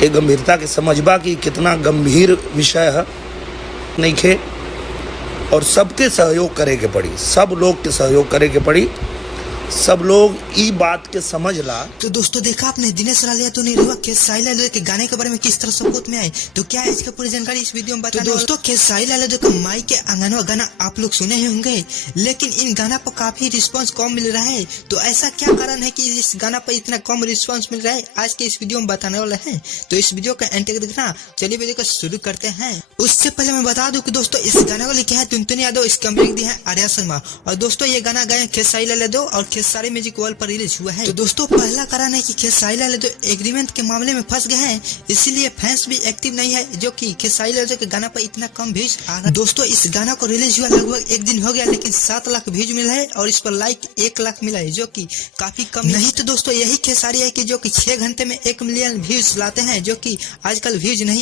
के गंभीरता के समझबा कि कितना गंभीर विषय है नहीं खे, और सबके सहयोग करे के पड़ी, सब लोग के सहयोग करे के पड़ी, सब लोग ई बात के समझ ला। तो दोस्तों देखा आपने दिनेश रालिया तो निरुआ खेसारी लाल यादव के गाने के बारे में किस तरह सपोर्ट में आए, तो क्या है इसका पूरी जानकारी इस वीडियो में बताने। तो दोस्तों खेसारी लाल यादव का माई के आंगनवा गाना आप लोग सुने ही होंगे, लेकिन इन गाना पर काफी रिस्पांस कम मिल रहा है। तो ऐसा क्या कारण है कि इस गाना पर इतना कम रिस्पांस मिल रहा है, आज के इस वीडियो में बताने वाले हैं। तो इस वीडियो का एंड तक देखना। चलिए वीडियो को शुरू करते हैं। उससे पहले मैं बता दूं कि दोस्तों इस गाने को लिखे हैं टुनटुन यादव, इसका म्यूजिक दिया है आर्या शर्मा, और दोस्तों ये गाना गाए खेसारी लाल यादव और खेसारी म्यूजिक वर्ल्ड पर रिलीज हुआ है। तो दोस्तों पहला कारण है कि खेसारी लाल यादव एग्रीमेंट के मामले में फंस गए हैं, इसीलिए फैंस भी एक्टिव नहीं है, जो कि खेसारी लाल यादव के गाना पर इतना कम व्यूज आ रहा है। दोस्तों इस गाना को रिलीज हुआ लगभग एक दिन हो गया, लेकिन 7 लाख व्यूज मिला है और इस पर लाइक 1 लाख मिला है, जो कि काफी कम नहीं। तो दोस्तों यही खेसारी है कि जो कि 6 घंटे में 1 मिलियन व्यूज लाते हैं, जो कि आजकल व्यूज नहीं